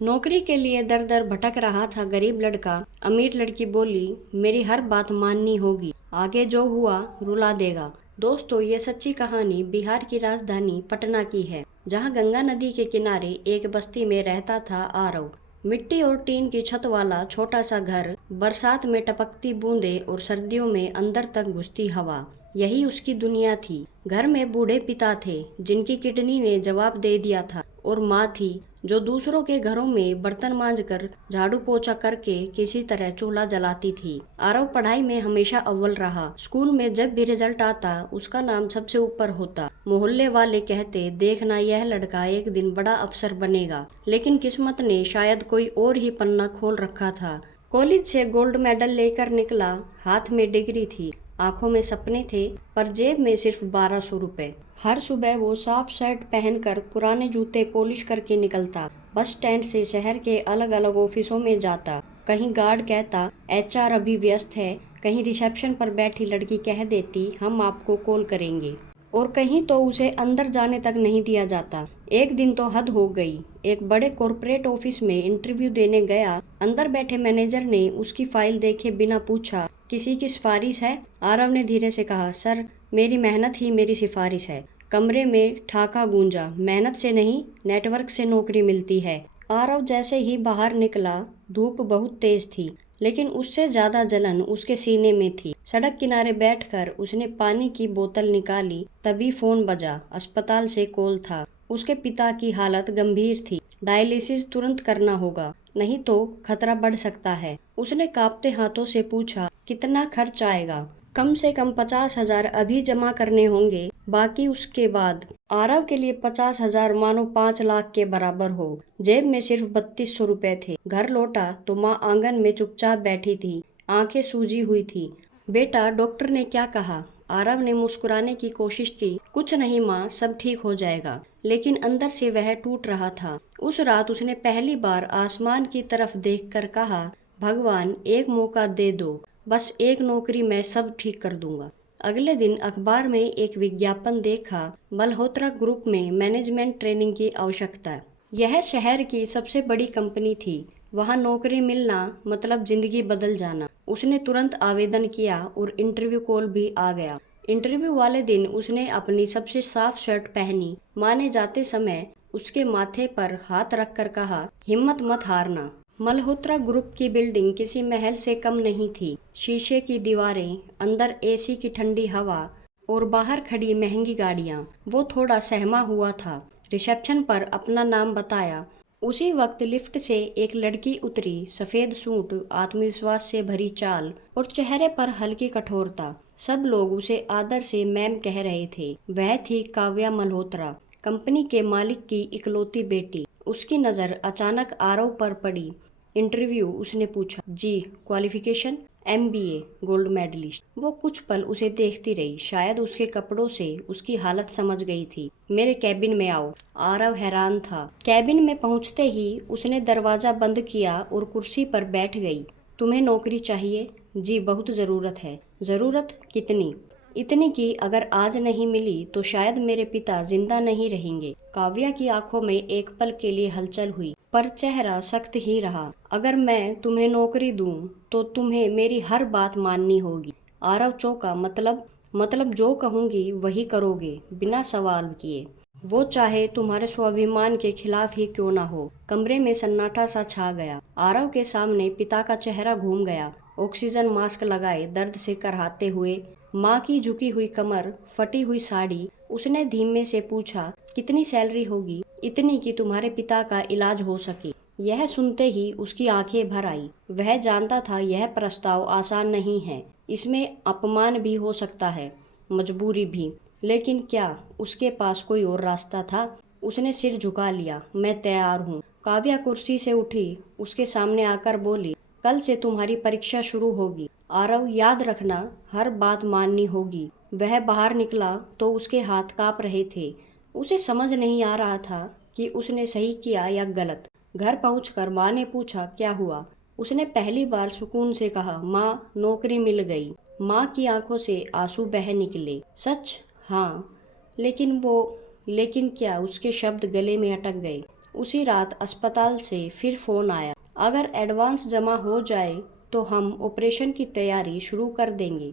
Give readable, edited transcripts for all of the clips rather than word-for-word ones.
नौकरी के लिए दर दर भटक रहा था गरीब लड़का। अमीर लड़की बोली, मेरी हर बात माननी होगी, आगे जो हुआ रुला देगा। दोस्तों, ये सच्ची कहानी बिहार की राजधानी पटना की है, जहां गंगा नदी के किनारे एक बस्ती में रहता था आरव। मिट्टी और टीन की छत वाला छोटा सा घर, बरसात में टपकती बूंदें और सर्दियों में अंदर तक घुसती हवा, यही उसकी दुनिया थी। घर में बूढ़े पिता थे जिनकी किडनी ने जवाब दे दिया था, और माँ थी जो दूसरों के घरों में बर्तन मांजकर, झाड़ू पोछा करके किसी तरह चूल्हा जलाती थी। आरव पढ़ाई में हमेशा अव्वल रहा। स्कूल में जब भी रिजल्ट आता उसका नाम सबसे ऊपर होता। मोहल्ले वाले कहते, देखना यह लड़का एक दिन बड़ा अफसर बनेगा। लेकिन किस्मत ने शायद कोई और ही पन्ना खोल रखा था। कॉलेज से गोल्ड मेडल लेकर निकला, हाथ में डिग्री थी, आंखों में सपने थे, पर जेब में सिर्फ 1200 रुपए। हर सुबह वो साफ शर्ट पहनकर, पुराने जूते पॉलिश करके निकलता। बस स्टैंड से शहर के अलग अलग ऑफिसों में जाता। कहीं गार्ड कहता, एचआर अभी व्यस्त है। कहीं रिसेप्शन पर बैठी लड़की कह देती, हम आपको कॉल करेंगे। और कहीं तो उसे अंदर जाने तक नहीं दिया जाता। एक दिन तो हद हो गई। एक बड़े कॉर्पोरेट ऑफिस में इंटरव्यू देने गया। अंदर बैठे मैनेजर ने उसकी फाइल देखे बिना पूछा, किसी की सिफारिश है? आरव ने धीरे से कहा, सर, मेरी मेहनत ही मेरी सिफारिश है। कमरे में ठाका गूंजा, मेहनत से नहीं, नेटवर्क से नौकरी मिलती है। आरव जैसे ही बाहर निकला, धूप बहुत तेज थी, लेकिन उससे ज्यादा जलन उसके सीने में थी। सड़क किनारे बैठकर उसने पानी की बोतल निकाली, तभी फोन बजा। अस्पताल से कॉल था। उसके पिता की हालत गंभीर थी। डायलिसिस तुरंत करना होगा, नहीं तो खतरा बढ़ सकता है। उसने कांपते हाथों से पूछा, कितना खर्च आएगा? कम से कम 50,000 अभी जमा करने होंगे, बाकी उसके बाद। आरव के लिए 50,000 मानो 5 लाख के बराबर हो। जेब में सिर्फ 3200 रुपए थे। घर लौटा तो माँ आंगन में चुपचाप बैठी थी, आंखें सूजी हुई थी। बेटा, डॉक्टर ने क्या कहा? आरव ने मुस्कुराने की कोशिश की। कुछ नहीं माँ, सब ठीक हो जाएगा। लेकिन अंदर से वह टूट रहा था। उस रात उसने पहली बार आसमान की तरफ देखकर कहा, भगवान, एक मौका दे दो, बस एक नौकरी, मैं सब ठीक कर दूंगा। अगले दिन अखबार में एक विज्ञापन देखा, मल्होत्रा ग्रुप में मैनेजमेंट ट्रेनिंग की आवश्यकता। यह शहर की सबसे बड़ी कंपनी थी। वहां नौकरी मिलना मतलब जिंदगी बदल जाना। उसने तुरंत आवेदन किया और इंटरव्यू कॉल भी आ गया। इंटरव्यू वाले दिन उसने अपनी सबसे साफ शर्ट पहनी। माँ ने जाते समय उसके माथे पर हाथ रखकर कहा, हिम्मत मत हारना। मल्होत्रा ग्रुप की बिल्डिंग किसी महल से कम नहीं थी। शीशे की दीवारें, अंदर एसी की ठंडी हवा और बाहर खड़ी महंगी गाड़ियां। वो थोड़ा सहमा हुआ था। रिसेप्शन पर अपना नाम बताया। उसी वक्त लिफ्ट से एक लड़की उतरी, सफेद सूट, आत्मविश्वास से भरी चाल और चेहरे पर हल्की कठोरता। सब लोग उसे आदर से मैम कह रहे थे। वह थी काव्या मल्होत्रा, कंपनी के मालिक की इकलौती बेटी। उसकी नज़र अचानक आरव पर पड़ी। इंटरव्यू, उसने पूछा। जी। क्वालिफिकेशन? MBA, gold medalist. वो कुछ पल उसे देखती रही। शायद उसके कपड़ों से उसकी हालत समझ गई थी। मेरे कैबिन में आओ। आरव हैरान था। कैबिन में पहुंचते ही उसने दरवाजा बंद किया और कुर्सी पर बैठ गई। तुम्हें नौकरी चाहिए? जी, बहुत ज़रूरत है। ज़रूरत कितनी? इतनी कि अगर आज नहीं मिली तो शायद मेरे पिता जिंदा नहीं रहेंगे। काव्या की आंखों में एक पल के लिए हलचल हुई, पर चेहरा सख्त ही रहा। अगर मैं तुम्हें नौकरी दूं तो तुम्हें मेरी हर बात माननी होगी। आरव चौंका। मतलब जो कहूंगी वही करोगे, बिना सवाल किए? वो चाहे तुम्हारे स्वाभिमान के खिलाफ ही क्यों ना हो। कमरे में सन्नाटा सा छा गया। आरव के सामने पिता का चेहरा घूम गया। ऑक्सीजन मास्क लगाए, दर्द से कराहते हुए, माँ की झुकी हुई कमर, फटी हुई साड़ी। उसने धीमे से पूछा, कितनी सैलरी होगी? इतनी कि तुम्हारे पिता का इलाज हो सके। यह सुनते ही उसकी आंखें भर आई। वह जानता था यह प्रस्ताव आसान नहीं है। इसमें अपमान भी हो सकता है, मजबूरी भी। लेकिन क्या उसके पास कोई और रास्ता था? उसने सिर झुका लिया। मैं तैयार हूँ। काव्या कुर्सी से उठी, उसके सामने आकर बोली, कल से तुम्हारी परीक्षा शुरू होगी। आरव, याद रखना, हर बात माननी होगी। वह बाहर निकला तो उसके हाथ कांप रहे थे। उसे समझ नहीं आ रहा था कि उसने सही किया या गलत। घर पहुंचकर माँ ने पूछा, क्या हुआ? उसने पहली बार सुकून से कहा, माँ, नौकरी मिल गई। माँ की आंखों से आंसू बह निकले। सच? हाँ। लेकिन क्या? उसके शब्द गले में अटक गए। उसी रात अस्पताल से फिर फोन आया, अगर एडवांस जमा हो जाए तो हम ऑपरेशन की तैयारी शुरू कर देंगे।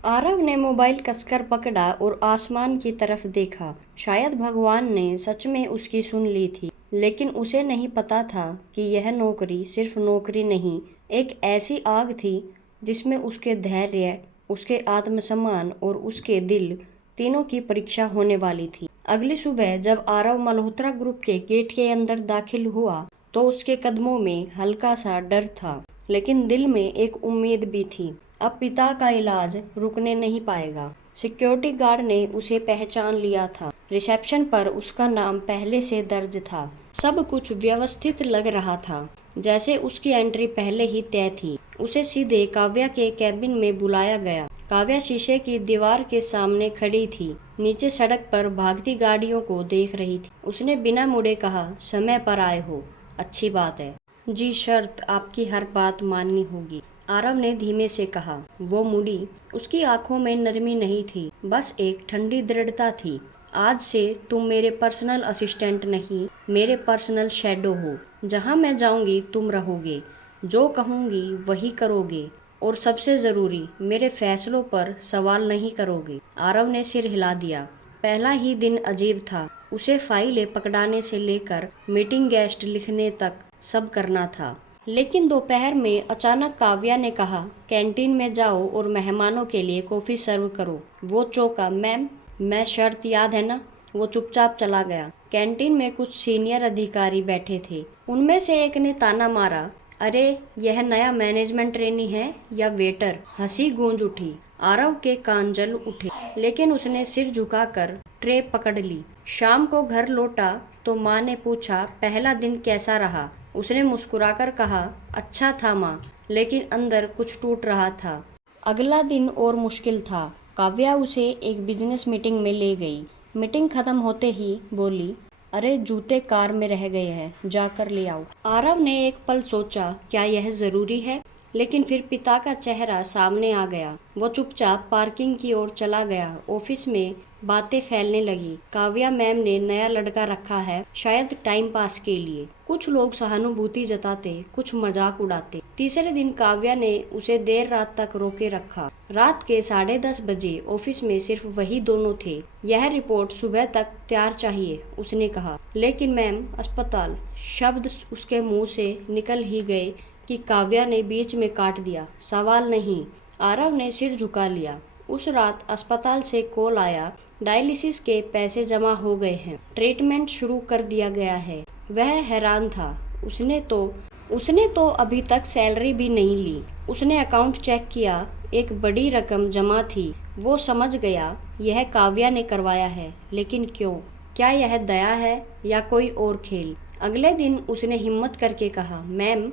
आरव ने मोबाइल कसकर पकड़ा और आसमान की तरफ देखा। शायद भगवान ने सच में उसकी सुन ली थी, लेकिन उसे नहीं पता था कि यह नौकरी सिर्फ नौकरी नहीं, एक ऐसी आग थी जिसमें उसके धैर्य, उसके आत्मसम्मान और उसके दिल तीनों की परीक्षा होने वाली थी। अगली सुबह जब आरव मल्होत्रा ग्रुप के गेट के अंदर दाखिल हुआ तो उसके कदमों में हल्का सा डर था, लेकिन दिल में एक उम्मीद भी थी। अब पिता का इलाज रुकने नहीं पाएगा। सिक्योरिटी गार्ड ने उसे पहचान लिया था। रिसेप्शन पर उसका नाम पहले से दर्ज था। सब कुछ व्यवस्थित लग रहा था, जैसे उसकी एंट्री पहले ही तय थी। उसे सीधे काव्या के कैबिन में बुलाया गया। काव्या शीशे की दीवार के सामने खड़ी थी, नीचे सड़क पर भागती गाड़ियों को देख रही थी। उसने बिना मुड़े कहा, समय पर आए हो, अच्छी बात है। जी, शर्त आपकी हर बात माननी होगी, आरव ने धीमे से कहा। वो मुड़ी। उसकी आंखों में नरमी नहीं थी, बस एक ठंडी दृढ़ता थी। आज से तुम मेरे पर्सनल असिस्टेंट नहीं, मेरे पर्सनल शैडो हो। जहाँ मैं जाऊंगी तुम रहोगे, जो कहूंगी वही करोगे, और सबसे जरूरी, मेरे फैसलों पर सवाल नहीं करोगे। आरव ने सिर हिला दिया। पहला ही दिन अजीब था। उसे फाइलें पकड़ाने से लेकर मीटिंग गेस्ट लिखने तक सब करना था। लेकिन दोपहर में अचानक काव्या ने कहा, कैंटीन में जाओ और मेहमानों के लिए कॉफ़ी सर्व करो। वो चौंका, मैम, मैं शर्त याद है ना। वो चुपचाप चला गया। कैंटीन में कुछ सीनियर अधिकारी बैठे थे। उनमें से एक ने ताना मारा, अरे यह नया मैनेजमेंट ट्रेनी है या वेटर। हंसी गूंज उठी। आरव के कान जल उठे, लेकिन उसने सिर झुकाकर ट्रे पकड़ ली। शाम को घर लौटा तो माँ ने पूछा, पहला दिन कैसा रहा। उसने मुस्कुराकर कहा, अच्छा था माँ, लेकिन अंदर कुछ टूट रहा था। अगला दिन और मुश्किल था। काव्या उसे एक बिजनेस मीटिंग में ले गई। मीटिंग खत्म होते ही बोली, अरे जूते कार में रह गए हैं, जाकर ले आओ। आरव ने एक पल सोचा, क्या यह जरूरी है, लेकिन फिर पिता का चेहरा सामने आ गया। वो चुपचाप पार्किंग की ओर चला गया। ऑफिस में बातें फैलने लगी। काव्या मैम ने नया लड़का रखा है, शायद टाइम पास के लिए। कुछ लोग सहानुभूति जताते, कुछ मजाक उड़ाते। तीसरे दिन काव्या ने उसे देर रात तक रोके रखा। रात के 10:30 बजे ऑफिस में सिर्फ वही दोनों थे। यह रिपोर्ट सुबह तक तैयार चाहिए, उसने कहा। लेकिन मैम, अस्पताल। शब्द उसके मुंह से निकल ही गए कि काव्या ने बीच में काट दिया, सवाल नहीं। आरव ने सिर झुका लिया। उस रात अस्पताल से कॉल आया, डायलिसिस के पैसे जमा हो गए हैं, ट्रीटमेंट शुरू कर दिया गया है। वह हैरान था। उसने तो अभी तक सैलरी भी नहीं ली। उसने अकाउंट चेक किया, एक बड़ी रकम जमा थी। वो समझ गया, यह काव्या ने करवाया है, लेकिन क्यों? क्या यह दया है या कोई और खेल? अगले दिन उसने हिम्मत करके कहा, मैम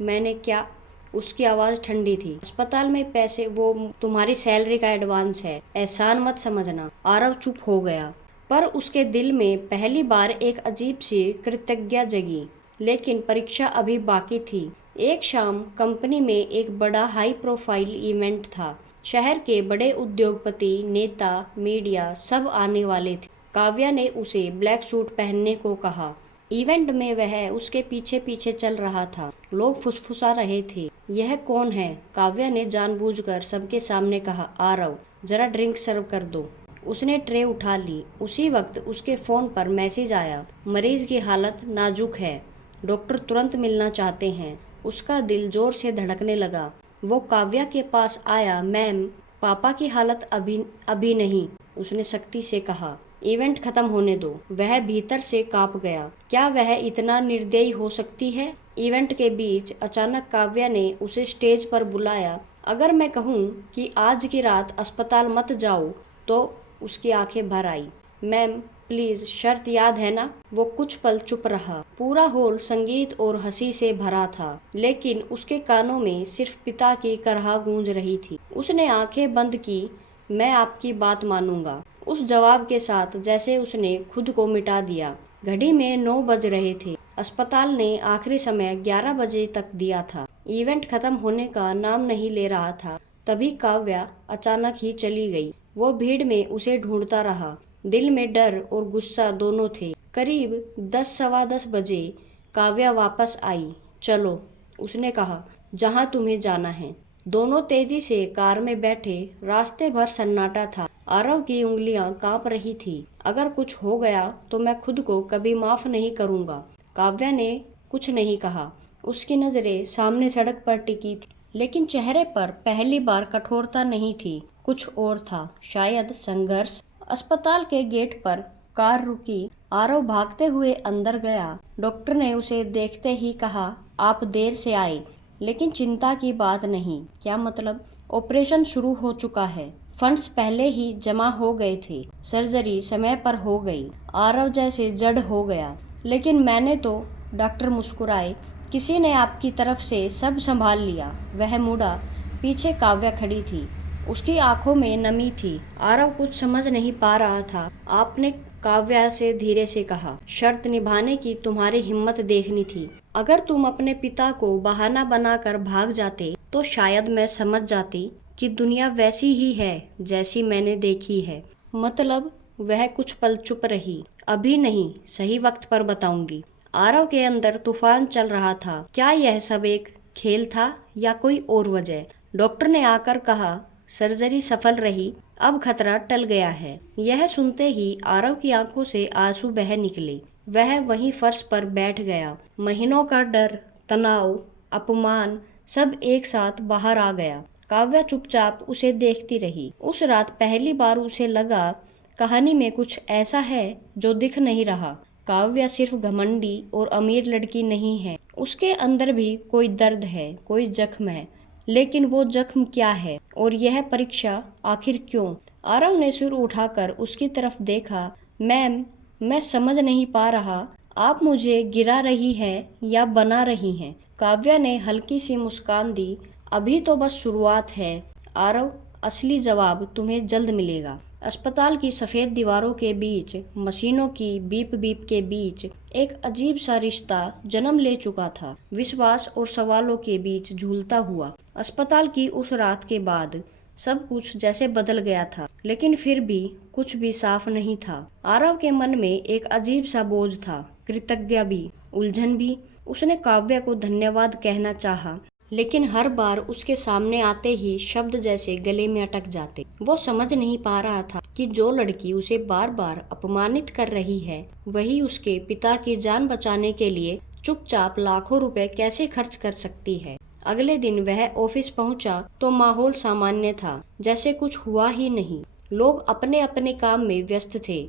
मैंने क्या? उसकी आवाज़ ठंडी थी। अस्पताल में पैसे, वो तुम्हारी सैलरी का एडवांस है, एहसान मत समझना। आरव चुप हो गया, पर उसके दिल में पहली बार एक अजीब सी कृतज्ञता जगी। लेकिन परीक्षा अभी बाकी थी। एक शाम कंपनी में एक बड़ा हाई प्रोफाइल इवेंट था। शहर के बड़े उद्योगपति, नेता, मीडिया सब आने वाले थे। काव्या ने उसे ब्लैक सूट पहनने को कहा। इवेंट में वह उसके पीछे पीछे चल रहा था। लोग फुसफुसा रहे थे, यह कौन है? काव्या ने जानबूझकर सबके सामने कहा, आरव, जरा ड्रिंक सर्व कर दो। उसने ट्रे उठा ली। उसी वक्त उसके फ़ोन पर मैसेज आया, मरीज की हालत नाजुक है, डॉक्टर तुरंत मिलना चाहते हैं। उसका दिल जोर से धड़कने लगा। वो काव्या के पास आया, मैम, पापा की हालत अभी नहीं, उसने सख्ती से कहा। इवेंट खत्म होने दो। वह भीतर से कांप गया। क्या वह इतना निर्दयी हो सकती है? इवेंट के बीच अचानक काव्या ने उसे स्टेज पर बुलाया। अगर मैं कहूँ कि आज की रात अस्पताल मत जाओ, तो उसकी आंखें भर आई। मैम प्लीज, शर्त याद है ना? वो कुछ पल चुप रहा। पूरा हॉल संगीत और हंसी से भरा था, लेकिन उसके कानों में सिर्फ पिता की करहा गूंज रही थी। उसने आंखें बंद की। मैं आपकी बात मानूंगा, उस जवाब के साथ जैसे उसने खुद को मिटा दिया। घड़ी में 9 बज रहे थे। अस्पताल ने आखिरी समय 11 बजे तक दिया था। इवेंट खत्म होने का नाम नहीं ले रहा था। तभी काव्या अचानक ही चली गई। वो भीड़ में उसे ढूंढता रहा। दिल में डर और गुस्सा दोनों थे। करीब 10 सवा 10 बजे काव्या वापस आई। चलो, उसने कहा, जहां तुम्हें जाना है। दोनों तेजी से कार में बैठे। रास्ते भर सन्नाटा था। आरव की उंगलियां कांप रही थी। अगर कुछ हो गया तो मैं खुद को कभी माफ नहीं करूंगा। काव्या ने कुछ नहीं कहा। उसकी नजरें सामने सड़क पर टिकी थी, लेकिन चेहरे पर पहली बार कठोरता नहीं थी, कुछ और था, शायद संघर्ष। अस्पताल के गेट पर कार रुकी। आरव भागते हुए अंदर गया। डॉक्टर ने उसे देखते ही कहा, आप देर से आए, लेकिन चिंता की बात नहीं। क्या मतलब? ऑपरेशन शुरू हो चुका है। फंड्स पहले ही जमा हो गए थे। सर्जरी समय पर हो गई। आरव जैसे जड़ हो गया। लेकिन मैंने तो, डॉक्टर मुस्कुराए, किसी ने आपकी तरफ से सब संभाल लिया। वह मुड़ा। पीछे काव्या खड़ी थी। उसकी आंखों में नमी थी। आरव कुछ समझ नहीं पा रहा था। आपने, काव्या से धीरे से कहा, शर्त निभाने की तुम्हारी हिम्मत देखनी थी। अगर तुम अपने पिता को बहाना बनाकर भाग जाते तो शायद मैं समझ जाती कि दुनिया वैसी ही है जैसी मैंने देखी है। मतलब? वह कुछ पल चुप रही। अभी नहीं, सही वक्त पर बताऊंगी। आरव के अंदर तूफान चल रहा था। क्या यह सब एक खेल था या कोई और वजह? डॉक्टर ने आकर कहा, सर्जरी सफल रही, अब खतरा टल गया है। यह सुनते ही आरव की आंखों से आंसू बह निकले। वह वहीं फर्श पर बैठ गया। महीनों का डर, तनाव, अपमान सब एक साथ बाहर आ गया। काव्या चुपचाप उसे देखती रही। उस रात पहली बार उसे लगा, कहानी में कुछ ऐसा है जो दिख नहीं रहा। काव्या सिर्फ घमंडी और अमीर लड़की नहीं है, उसके अंदर भी कोई दर्द है, कोई जख्म है। लेकिन वो जख्म क्या है और यह परीक्षा आखिर क्यों? आरव ने सिर उठाकर उसकी तरफ देखा। मैम, मैं समझ नहीं पा रहा, आप मुझे गिरा रही है या बना रही हैं? काव्या ने हल्की सी मुस्कान दी। अभी तो बस शुरुआत है आरव, असली जवाब तुम्हें जल्द मिलेगा। अस्पताल की सफेद दीवारों के बीच, मशीनों की बीप बीप के बीच एक अजीब सा रिश्ता जन्म ले चुका था, विश्वास और सवालों के बीच झूलता हुआ। अस्पताल की उस रात के बाद सब कुछ जैसे बदल गया था, लेकिन फिर भी कुछ भी साफ नहीं था। आरव के मन में एक अजीब सा बोझ था, कृतज्ञता भी, उलझन भी। उसने काव्या को धन्यवाद कहना चाहा, लेकिन हर बार उसके सामने आते ही शब्द जैसे गले में अटक जाते। वो समझ नहीं पा रहा था कि जो लड़की उसे बार बार अपमानित कर रही है, वही उसके पिता की जान बचाने के लिए चुपचाप लाखों रुपए कैसे खर्च कर सकती है। अगले दिन वह ऑफिस पहुंचा तो माहौल सामान्य था, जैसे कुछ हुआ ही नहीं। लोग अपने अपने काम में व्यस्त थे।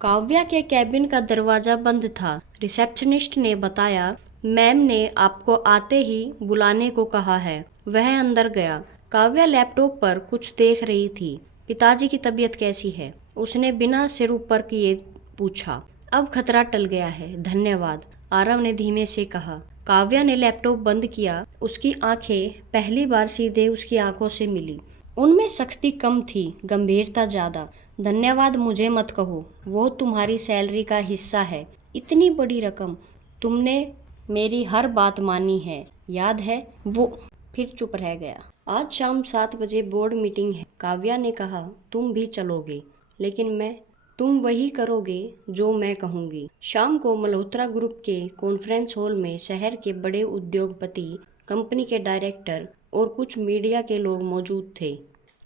काव्या के कैबिन का दरवाजा बंद था। रिसेप्शनिस्ट ने बताया, मैम ने आपको आते ही बुलाने को कहा है। वह अंदर गया। काव्या लैपटॉप पर कुछ देख रही थी। पिताजी की तबीयत कैसी है? उसने बिना सिर ऊपर किए पूछा। अब खतरा टल गया है, धन्यवाद, आरव ने धीमे से कहा। काव्या ने लैपटॉप बंद किया। उसकी आंखें पहली बार सीधे उसकी आंखों से मिली। उनमें सख्ती कम थी, गंभीरता ज्यादा। धन्यवाद मुझे मत कहो, वो तुम्हारी सैलरी का हिस्सा है। इतनी बड़ी रकम, तुमने मेरी हर बात मानी है, याद है वो? फिर चुप रह गया। आज शाम 7 बजे बोर्ड मीटिंग है। काव्या ने कहा, तुम भी चलोगे? लेकिन मैं? तुम वही करोगे जो मैं कहूँगी। शाम को मल्होत्रा ग्रुप के कॉन्फ्रेंस हॉल में शहर के बड़े उद्योगपति, कंपनी के डायरेक्टर और कुछ मीडिया के लोग मौजूद थे।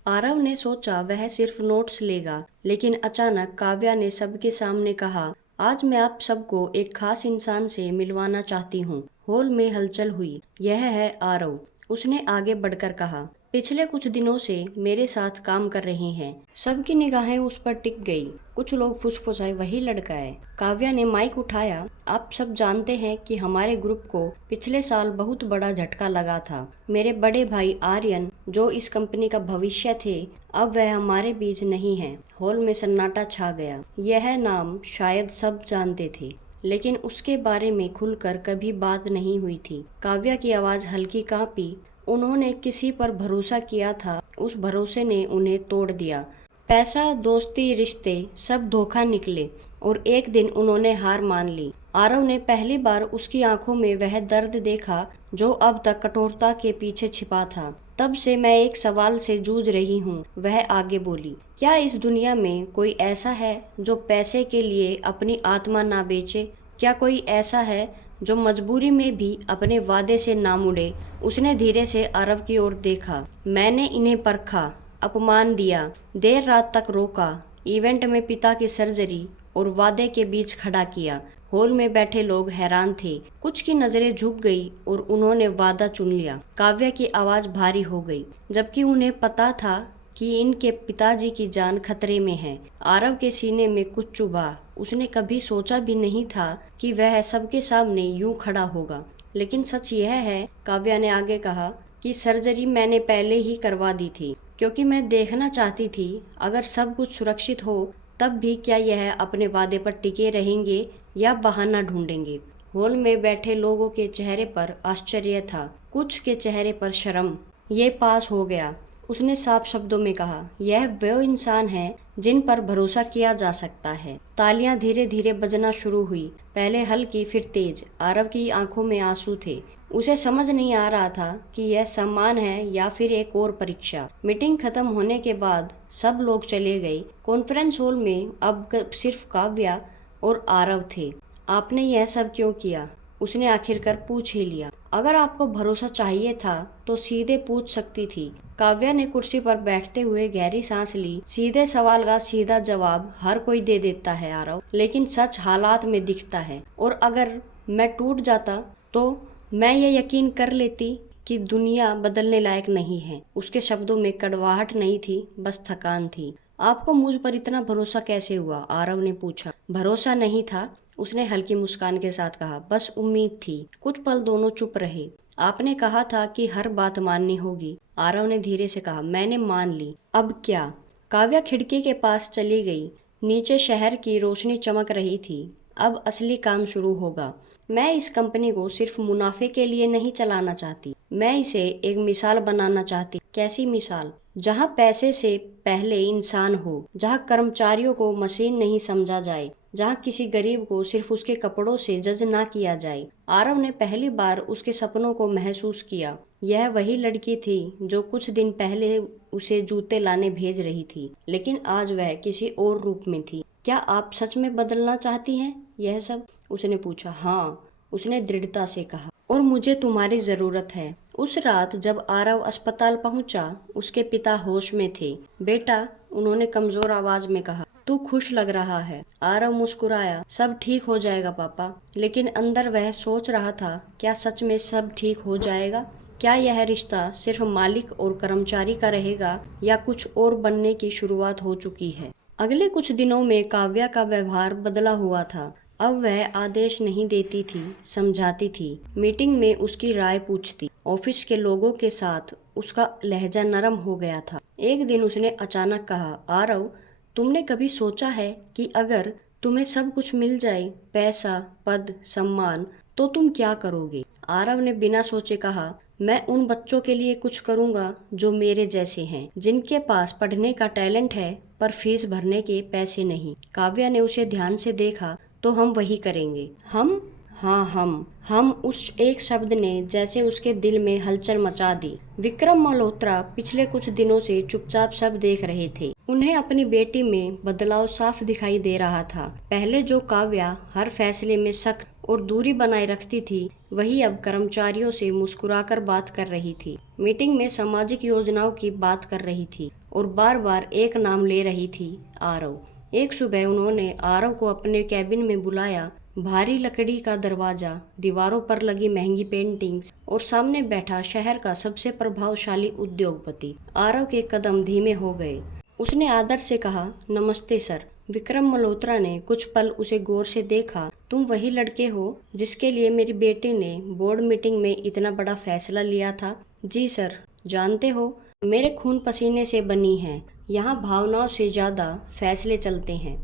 आरव ने सोचा वह सिर्फ नोट्स लेगा, लेकिन अचानक काव्या ने सबके सामने कहा, आज मैं आप सबको एक खास इंसान से मिलवाना चाहती हूँ। हॉल में हलचल हुई। यह है आरव, उसने आगे बढ़कर कहा। पिछले कुछ दिनों से मेरे साथ काम कर रहे हैं। सबकी निगाहें उस पर टिक गई। कुछ लोग फुसफुसाए, वही लड़का है। काव्या ने माइक उठाया। आप सब जानते हैं कि हमारे ग्रुप को पिछले साल बहुत बड़ा झटका लगा था। मेरे बड़े भाई आर्यन, जो इस कंपनी का भविष्य थे, अब वह हमारे बीच नहीं है। हॉल में सन्नाटा छा गया। यह नाम शायद सब जानते थे, लेकिन उसके बारे में खुलकर कभी बात नहीं हुई थी। काव्या की आवाज हल्की कांपी। उन्होंने किसी पर भरोसा किया था, उस भरोसे ने उन्हें तोड़ दिया। पैसा, दोस्ती, रिश्ते सब धोखा निकले और एक दिन उन्होंने हार मान ली। आरव ने पहली बार उसकी आंखों में वह दर्द देखा जो अब तक कठोरता के पीछे छिपा था। तब से मैं एक सवाल से जूझ रही हूँ। वह आगे बोली, क्या इस दुनिया में कोई ऐसा है जो पैसे के लिए अपनी आत्मा ना बेचे? क्या कोई ऐसा है जो मजबूरी में भी अपने वादे से ना मुड़े? उसने धीरे से आरव की ओर देखा। मैंने इन्हें परखा, अपमान दिया, देर रात तक रोका, इवेंट में पिता की सर्जरी और वादे के बीच खड़ा किया। हॉल में बैठे लोग हैरान थे। कुछ की नजरें झुक गई और उन्होंने वादा चुन लिया। काव्या की आवाज भारी हो गई, जबकि उन्हें पता था कि इनके पिताजी की जान खतरे में है। आरव के सीने में कुछ चुभा। उसने कभी सोचा भी नहीं था कि वह सबके सामने यूं खड़ा होगा। लेकिन सच यह है, काव्या ने आगे कहा, कि सर्जरी मैंने पहले ही करवा दी थी, क्योंकि मैं देखना चाहती थी अगर सब कुछ सुरक्षित हो तब भी क्या यह अपने वादे पर टिके रहेंगे या बहाना ढूंढेंगे। हॉल में बैठे लोगों के चेहरे पर आश्चर्य था, कुछ के चेहरे पर शर्म। ये पास हो गया, उसने साफ शब्दों में कहा। यह वो इंसान है जिन पर भरोसा किया जा सकता है। तालियां धीरे धीरे बजना शुरू हुई, पहले हल्की फिर तेज। आरव की आंखों में आंसू थे। उसे समझ नहीं आ रहा था कि यह सम्मान है या फिर एक और परीक्षा। मीटिंग खत्म होने के बाद सब लोग चले गए। कॉन्फ्रेंस हॉल में अब सिर्फ काव्या और आरव थे। आपने यह सब क्यों किया? उसने आखिरकार पूछ ही लिया। अगर आपको भरोसा चाहिए था तो सीधे पूछ सकती थी। काव्या ने कुर्सी पर बैठते हुए गहरी सांस ली। सीधे सवाल का सीधा जवाब हर कोई दे देता है आरव, लेकिन सच हालात में दिखता है। और अगर मैं टूट जाता तो मैं ये यकीन कर लेती कि दुनिया बदलने लायक नहीं है। उसके शब्दों में कड़वाहट नहीं थी, बस थकान थी। आपको मुझ पर इतना भरोसा कैसे हुआ? आरव ने पूछा। भरोसा नहीं था, उसने हल्की मुस्कान के साथ कहा, बस उम्मीद थी। कुछ पल दोनों चुप रहे। आपने कहा था कि हर बात माननी होगी, आरव ने धीरे से कहा। मैंने मान ली, अब क्या? काव्या खिड़की के पास चली गई। नीचे शहर की रोशनी चमक रही थी। अब असली काम शुरू होगा। मैं इस कंपनी को सिर्फ मुनाफे के लिए नहीं चलाना चाहती, मैं इसे एक मिसाल बनाना चाहती। कैसी मिसाल? जहां पैसे से पहले इंसान हो, जहां कर्मचारियों को मशीन नहीं समझा जाए, जहां किसी गरीब को सिर्फ उसके कपड़ों से जज ना किया जाए। आरव ने पहली बार उसके सपनों को महसूस किया। यह वही लड़की थी जो कुछ दिन पहले उसे जूते लाने भेज रही थी, लेकिन आज वह किसी और रूप में थी। क्या आप सच में बदलना चाहती हैं यह सब? उसने पूछा। हाँ, उसने दृढ़ता से कहा, और मुझे तुम्हारी जरूरत है। उस रात जब आरव अस्पताल पहुंचा, उसके पिता होश में थे। बेटा, उन्होंने कमजोर आवाज में कहा, तू खुश लग रहा है। आरव मुस्कुराया। सब ठीक हो जाएगा पापा। लेकिन अंदर वह सोच रहा था, क्या सच में सब ठीक हो जाएगा? क्या यह रिश्ता सिर्फ मालिक और कर्मचारी का रहेगा या कुछ और बनने की शुरुआत हो चुकी है? अगले कुछ दिनों में काव्या का व्यवहार बदला हुआ था। अब वह आदेश नहीं देती थी, समझाती थी। मीटिंग में उसकी राय पूछती। ऑफिस के लोगों के साथ उसका लहजा नरम हो गया था। एक दिन उसने अचानक कहा, आरव, तुमने कभी सोचा है कि अगर तुम्हें सब कुछ मिल जाए, पैसा, पद, सम्मान, तो तुम क्या करोगे? आरव ने बिना सोचे कहा, मैं उन बच्चों के लिए कुछ करूंगा जो मेरे जैसे हैं, जिनके पास पढ़ने का टैलेंट है पर फीस भरने के पैसे नहीं। काव्या ने उसे ध्यान से देखा। तो हम वही करेंगे। हम? हाँ, हम उस एक शब्द ने जैसे उसके दिल में हलचल मचा दी। विक्रम मल्होत्रा पिछले कुछ दिनों से चुपचाप सब देख रहे थे। उन्हें अपनी बेटी में बदलाव साफ दिखाई दे रहा था। पहले जो काव्या हर फैसले में सख्त और दूरी बनाए रखती थी, वही अब कर्मचारियों से मुस्कुराकर बात कर रही थी। मीटिंग में सामाजिक योजनाओं की बात कर रही थी और बार बार एक नाम ले रही थी, आरव। एक सुबह उन्होंने आरव को अपने कैबिन में बुलाया। भारी लकड़ी का दरवाजा, दीवारों पर लगी महंगी पेंटिंग्स और सामने बैठा शहर का सबसे प्रभावशाली उद्योगपति। आरव के कदम धीमे हो गए। उसने आदर से कहा, नमस्ते सर। विक्रम मल्होत्रा ने कुछ पल उसे गौर से देखा। तुम वही लड़के हो जिसके लिए मेरी बेटी ने बोर्ड मीटिंग में इतना बड़ा फैसला लिया था? जी सर। जानते हो, मेरे खून पसीने से बनी है। यहाँ भावनाओं से ज़्यादा फैसले चलते हैं,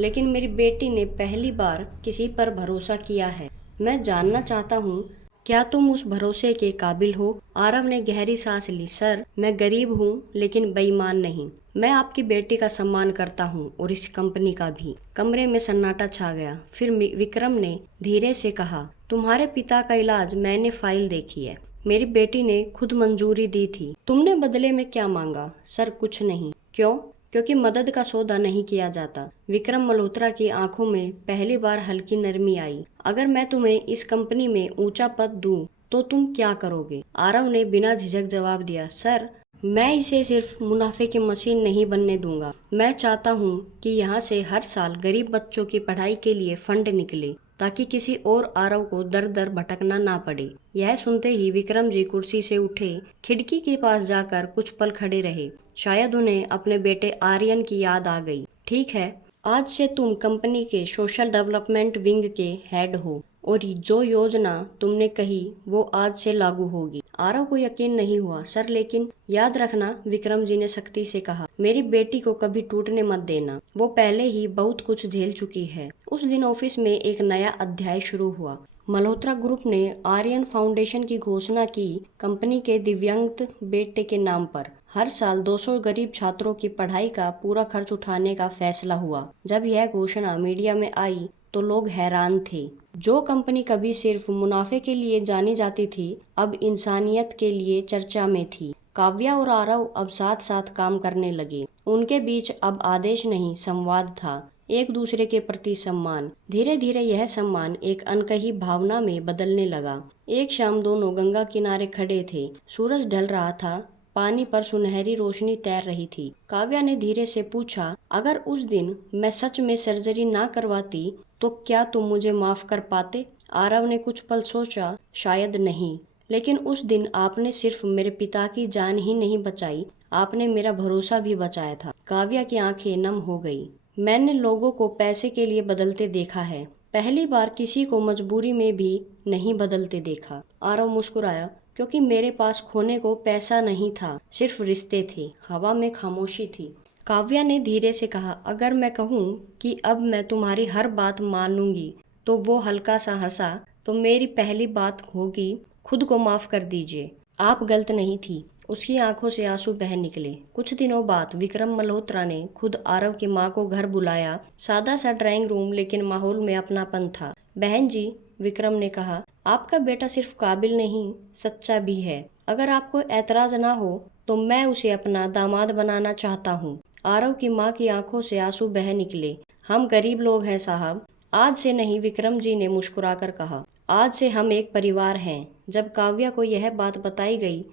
लेकिन मेरी बेटी ने पहली बार किसी पर भरोसा किया है। मैं जानना चाहता हूँ, क्या तुम उस भरोसे के काबिल हो? आरव ने गहरी सांस ली। सर, मैं गरीब हूँ लेकिन बेईमान नहीं। मैं आपकी बेटी का सम्मान करता हूँ और इस कंपनी का भी। कमरे में सन्नाटा छा गया। फिर विक्रम ने धीरे से कहा, तुम्हारे पिता का इलाज मैंने फाइल देखी है। मेरी बेटी ने खुद मंजूरी दी थी। तुमने बदले में क्या मांगा? सर कुछ नहीं। क्यों? क्योंकि मदद का सौदा नहीं किया जाता। विक्रम मल्होत्रा की आंखों में पहली बार हल्की नरमी आई। अगर मैं तुम्हें इस कंपनी में ऊंचा पद दूं तो तुम क्या करोगे? आरव ने बिना झिझक जवाब दिया, सर मैं इसे सिर्फ मुनाफे की मशीन नहीं बनने दूंगा। मैं चाहता हूँ कि यहाँ से हर साल गरीब बच्चों की पढ़ाई के लिए फंड निकले, ताकि किसी और आरव को दर दर भटकना ना पड़े। यह सुनते ही विक्रम जी कुर्सी से उठे, खिड़की के पास जाकर कुछ पल खड़े रहे। शायद उन्हें अपने बेटे आर्यन की याद आ गई। ठीक है, आज से तुम कंपनी के सोशल डेवलपमेंट विंग के हेड हो और जो योजना तुमने कही वो आज से लागू होगी। आरव को यकीन नहीं हुआ। सर लेकिन याद रखना, विक्रम जी ने सख्ती से कहा, मेरी बेटी को कभी टूटने मत देना। वो पहले ही बहुत कुछ झेल चुकी है। उस दिन ऑफिस में एक नया अध्याय शुरू हुआ। मल्होत्रा ग्रुप ने आर्यन फाउंडेशन की घोषणा की। कंपनी के दिव्यांग बेटे के नाम पर हर साल 200 गरीब छात्रों की पढ़ाई का पूरा खर्च उठाने का फैसला हुआ। जब यह घोषणा मीडिया में आई तो लोग हैरान थे। जो कंपनी कभी सिर्फ मुनाफे के लिए जानी जाती थी, अब इंसानियत के लिए चर्चा में थी। काव्या और आरव अब साथ साथ काम करने लगे। उनके बीच अब आदेश नहीं, संवाद था, एक दूसरे के प्रति सम्मान। धीरे धीरे यह सम्मान एक अनकही भावना में बदलने लगा। एक शाम दोनों गंगा किनारे खड़े थे। सूरज ढल रहा था, पानी पर सुनहरी रोशनी तैर रही थी। काव्या ने धीरे से पूछा, अगर उस दिन मैं सच में सर्जरी ना करवाती तो क्या तुम मुझे माफ कर पाते? आरव ने कुछ पल सोचा, शायद नहीं, लेकिन उस दिन आपने सिर्फ मेरे पिता की जान ही नहीं बचाई, आपने मेरा भरोसा भी बचाया था। काव्या की आंखें नम हो गई। मैंने लोगों को पैसे के लिए बदलते देखा है, पहली बार किसी को मजबूरी में भी नहीं बदलते देखा। आरव मुस्कुराया, क्योंकि मेरे पास खोने को पैसा नहीं था, सिर्फ रिश्ते थे। हवा में खामोशी थी। काव्या ने धीरे से कहा, अगर मैं कहूँ कि अब मैं तुम्हारी हर बात मानूंगी, तो वो हल्का सा हंसा, तो मेरी पहली बात होगी, खुद को माफ कर दीजिए, आप गलत नहीं थी। उसकी आंखों से आंसू बह निकले। कुछ दिनों बाद विक्रम मल्होत्रा ने खुद आरव की मां को घर बुलाया। सादा सा ड्राइंग रूम, लेकिन माहौल में अपनापन था। बहन जी, विक्रम ने कहा, आपका बेटा सिर्फ काबिल नहीं, सच्चा भी है। अगर आपको ऐतराज ना हो तो मैं उसे अपना दामाद बनाना चाहता हूँ। आरव की मां की आंखों से आंसू बह निकले। हम गरीब लोग हैं साहब। आज से नहीं, विक्रम जी ने मुस्कुराकर कहा, आज से हम एक परिवार हैं। जब काव्या को यह बात बताई गई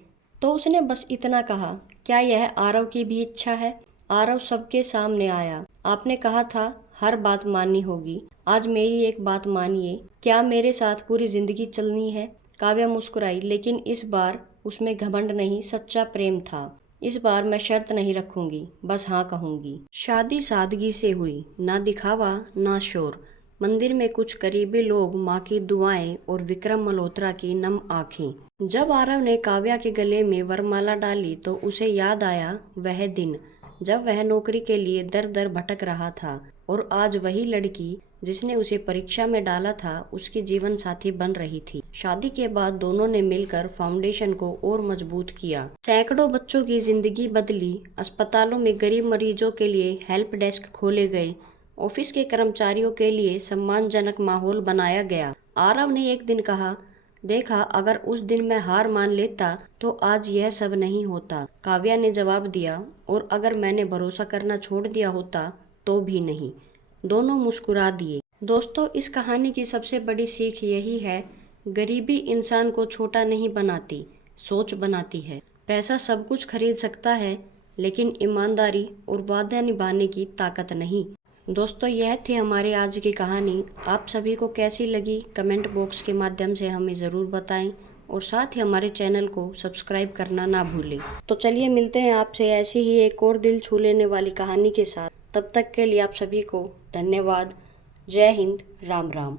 तो उसने बस इतना कहा, क्या यह आरव की भी इच्छा है? आरव सबके सामने आया। आपने कहा था हर बात माननी होगी, आज मेरी एक बात मानिए, क्या मेरे साथ पूरी जिंदगी चलनी है? काव्या मुस्कुराई, लेकिन इस बार उसमें घमंड नहीं, सच्चा प्रेम था। इस बार मैं शर्त नहीं रखूंगी, बस हाँ कहूंगी। शादी सादगी से हुई, ना दिखावा ना शोर। मंदिर में कुछ करीबी लोग, माँ की दुआएं और विक्रम मल्होत्रा की नम आंखें। जब आरव ने काव्या के गले में वरमाला डाली तो उसे याद आया वह दिन जब वह नौकरी के लिए दर दर भटक रहा था, और आज वही लड़की जिसने उसे परीक्षा में डाला था उसकी जीवन साथी बन रही थी। शादी के बाद दोनों ने मिलकर फाउंडेशन को और मजबूत किया। सैकड़ों बच्चों की जिंदगी बदली। अस्पतालों में गरीब मरीजों के लिए हेल्प डेस्क खोले गए। ऑफिस के कर्मचारियों के लिए सम्मानजनक माहौल बनाया गया। आरव ने एक दिन कहा, देखा, अगर उस दिन मैं हार मान लेता तो आज यह सब नहीं होता। काव्या ने जवाब दिया, और अगर मैंने भरोसा करना छोड़ दिया होता तो भी नहीं। दोनों मुस्कुरा दिए। दोस्तों, इस कहानी की सबसे बड़ी सीख यही है, गरीबी इंसान को छोटा नहीं बनाती, सोच बनाती है। पैसा सब कुछ खरीद सकता है, लेकिन ईमानदारी और वादा निभाने की ताकत नहीं। दोस्तों, यह थी हमारी आज की कहानी। आप सभी को कैसी लगी कमेंट बॉक्स के माध्यम से हमें ज़रूर बताएं, और साथ ही हमारे चैनल को सब्सक्राइब करना ना भूलें। तो चलिए मिलते हैं आपसे ऐसी ही एक और दिल छू लेने वाली कहानी के साथ। तब तक के लिए आप सभी को धन्यवाद। जय हिंद, राम राम।